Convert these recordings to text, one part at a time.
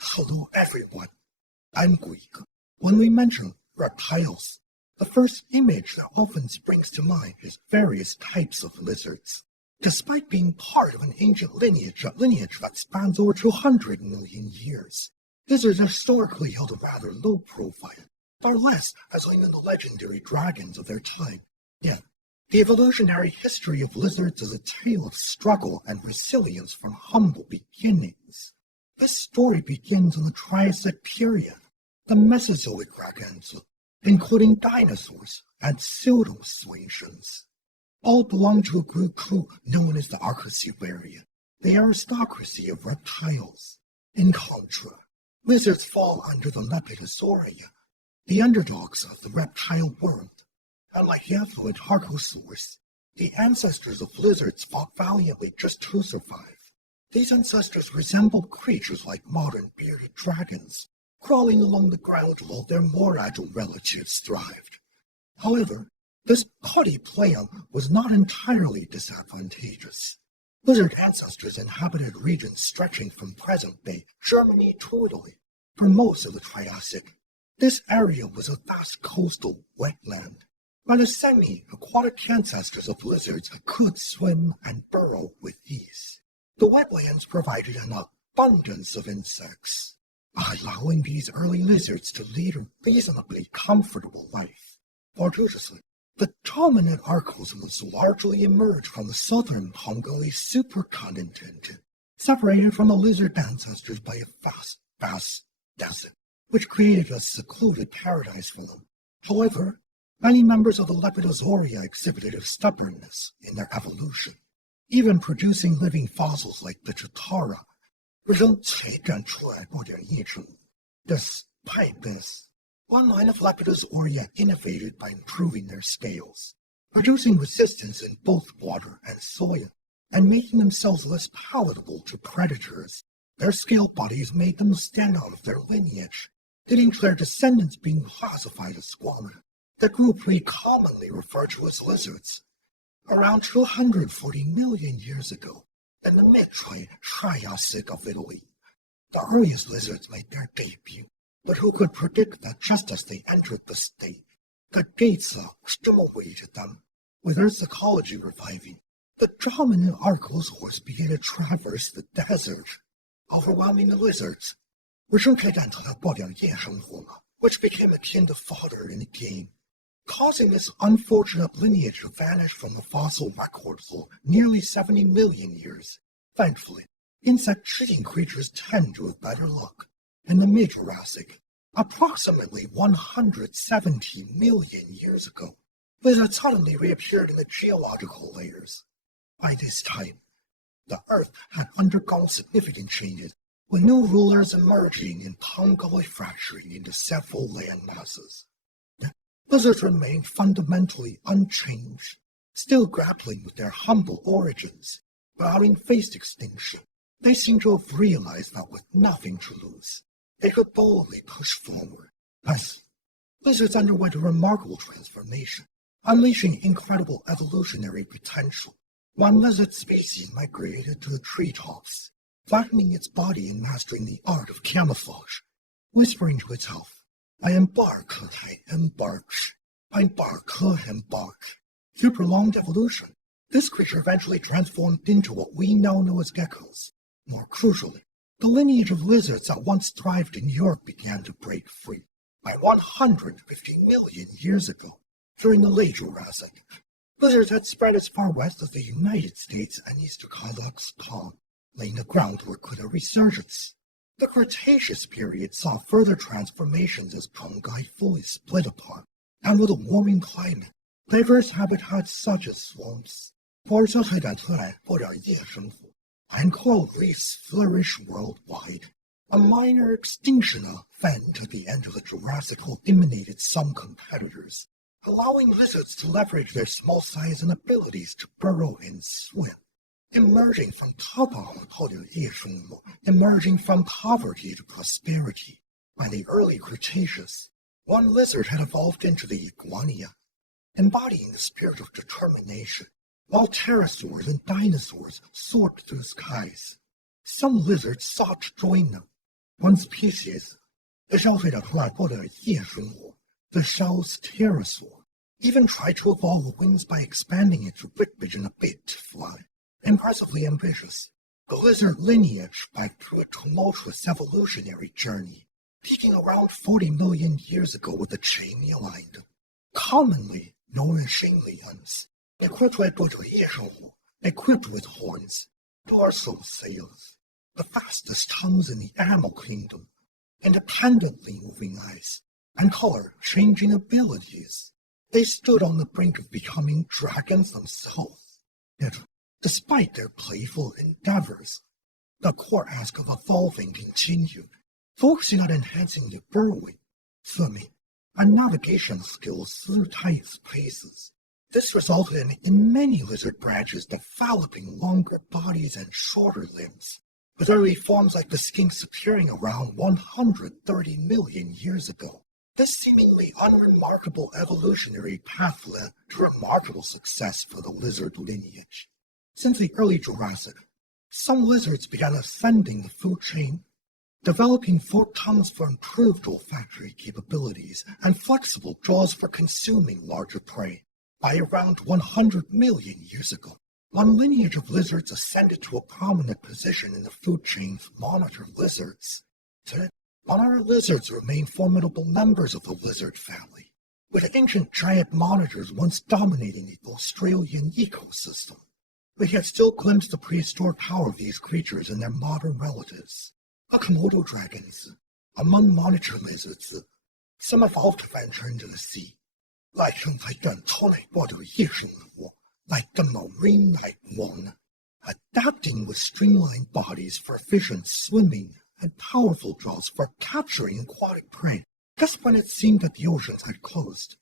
Hello everyone, I'm Guigu. When we mention reptiles, the first image that often springs to mind is various types of lizards. Despite being part of an ancient lineage that spans over 200 million years, lizards historically held a rather low profile, far less as even the legendary dragons of their time. Yet, the evolutionary history of lizards is a tale of struggle and resilience from humble beginnings. This story begins in the Triassic period, the Mesozoic Gargantua, including dinosaurs and pseudo-saucians. All belong to a group known as the Archaeopterygia, the aristocracy of reptiles. In contrast, lizards fall under the Lepidosauria, the underdogs of the reptile world. Unlike the affluent Archosaurs, the ancestors of lizards fought valiantly just to survive. These ancestors resembled creatures like modern bearded dragons, crawling along the ground while their more agile relatives thrived. However, this putty plan was not entirely disadvantageous. Lizard ancestors inhabited regions stretching from present-day Germany to Italy. For most of the Triassic, this area was a vast coastal wetland, where the semi-aquatic ancestors of lizards could swim and burrow with ease. The wetlands provided an abundance of insects, allowing these early lizards to lead a reasonably comfortable life. Fortuitously, the dominant archosaurs largely emerged from the southern Congolese supercontinent, separated from the lizard ancestors by a vast desert, which created a secluded paradise for them. However, many members of the Lepidosauria exhibited a stubbornness in their evolution, even producing living fossils like the Chitara. Despite this, one line of Lepidosauria innovated by improving their scales, producing resistance in both water and soil, and making themselves less palatable to predators. Their scaled bodies made them stand out of their lineage, leading to their descendants being classified as squamata, the group we commonly refer to as lizards. Around 240 million years ago, in the mid-Triassic of Italy, the earliest lizards made their debut. But who could predict that just as they entered the state, the gates still awaited them? With Earth's ecology reviving, the dominant archosaurs began to traverse the desert, overwhelming the lizards, which became akin to fodder in the game, causing this unfortunate lineage to vanish from the fossil record for nearly 70 million years. Thankfully, insect-eating creatures tend to have better luck. In the mid-Jurassic, approximately 170 million years ago, lizards suddenly reappeared in the geological layers. By this time, the Earth had undergone significant changes, with new rulers emerging and tangibly fracturing into several land masses. Lizards remained fundamentally unchanged, still grappling with their humble origins. But having faced extinction, they seem to have realized that with nothing to lose, they could boldly push forward. As lizards underwent a remarkable transformation, unleashing incredible evolutionary potential. One lizard species migrated to the treetops, flattening its body and mastering the art of camouflage, whispering to itself, I embark. Through prolonged evolution, this creature eventually transformed into what we now know as geckos. More crucially, the lineage of lizards that once thrived in Europe began to break free. By 150 million years ago, during the late Jurassic, lizards had spread as far west as the United States and east to Kazakhstan, laying the groundwork for their resurgence. The Cretaceous period saw further transformations as fungi fully split apart, and with a warming climate, diverse habitats such as swamps, and coral reefs flourish worldwide. A minor extinction event at the end of the Jurassic eliminated some competitors, allowing lizards to leverage their small size and abilities to burrow and swim. Emerging from poverty to prosperity. By the early Cretaceous, one lizard had evolved into the iguana, embodying the spirit of determination, while pterosaurs and dinosaurs soared through the skies. Some lizards sought to join them, One species, the 消费者图尔波的夜生活, the shell's pterosaur, even tried to evolve wings by expanding its ribcage in a bid to fly. Impressively ambitious, the lizard lineage went through a tumultuous evolutionary journey, peaking around 40 million years ago with the chain aligned, commonly known as shamely ones. Equipped with horns, dorsal scales, the fastest tongues in the animal kingdom, independently moving eyes, and color-changing abilities. They stood on the brink of becoming dragons themselves. Yet, despite their playful endeavors, the core task of evolving continued, focusing on enhancing their burrowing, swimming, and navigation skills through tight spaces. This resulted in many lizard branches developing longer bodies and shorter limbs, with early forms like the skinks appearing around 130 million years ago. This seemingly unremarkable evolutionary path led to remarkable success for the lizard lineage. Since the early Jurassic, some lizards began ascending the food chain, developing forked tongues for improved olfactory capabilities and flexible jaws for consuming larger prey. By around 100 million years ago, one lineage of lizards ascended to a prominent position in the food chain of monitor lizards. Today, monitor lizards remain formidable members of the lizard family, with ancient giant monitors once dominating the Australian ecosystem. We can still glimpse the prehistoric power of these creatures and their modern relatives. Komodo dragons, among monitor lizards, some evolved to venture into the sea, like the marine night one, adapting with streamlined bodies for efficient swimming and powerful jaws for capturing aquatic prey, just when it seemed that the oceans had closed.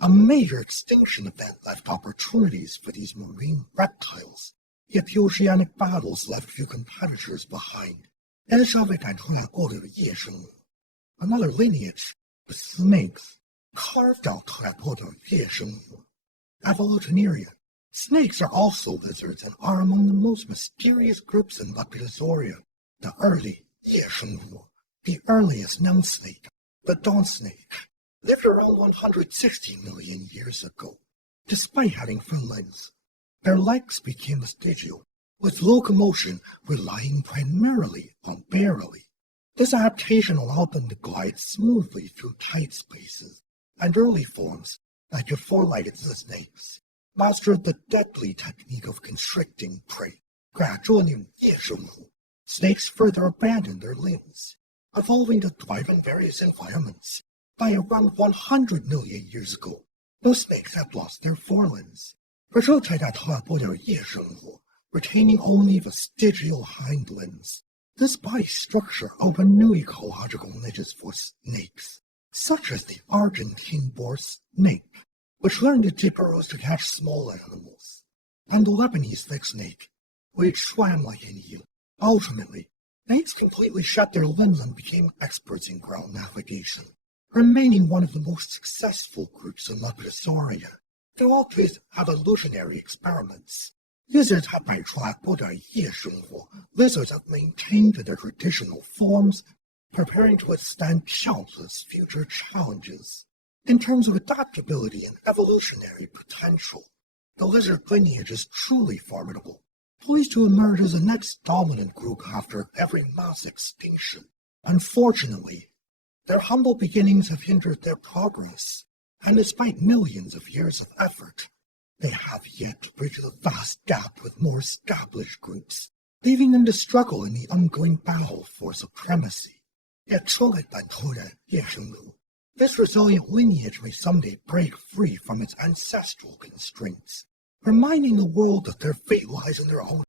A major extinction event left opportunities for these marine reptiles, yet the oceanic battles left few competitors behind. Another lineage, the snakes, carved out Evolutionaria. Snakes are also lizards and are among the most mysterious groups in Lepidosauria. The earliest known snake, the dawn snake, lived around 160 million years ago. Despite having front legs, their legs became vestigial, with locomotion relying primarily on barely. This adaptation allowed them to glide smoothly through tight spaces, and early forms, like your four-legged snakes, mastered the deadly technique of constricting prey. Snakes further abandoned their limbs, evolving to thrive in various environments. By around 100 million years ago, most snakes had lost their forelimbs, retaining only vestigial hind limbs. This body structure opened new ecological niches for snakes, such as the Argentine boar snake, which learned to dip burrows to catch small animals, and the Lebanese thick snake, which swam like an eel. Ultimately, snakes completely shed their limbs and became experts in ground navigation, remaining one of the most successful groups in Lepidosauria. Through all these evolutionary experiments, lizards have maintained their traditional forms, preparing to withstand countless future challenges. In terms of adaptability and evolutionary potential, the lizard lineage is truly formidable, poised to emerge as the next dominant group after every mass extinction. Unfortunately, their humble beginnings have hindered their progress, and despite millions of years of effort, they have yet to bridge the vast gap with more established groups, leaving them to struggle in the ongoing battle for supremacy. Yet this resilient lineage may someday break free from its ancestral constraints, reminding the world that their fate lies in their own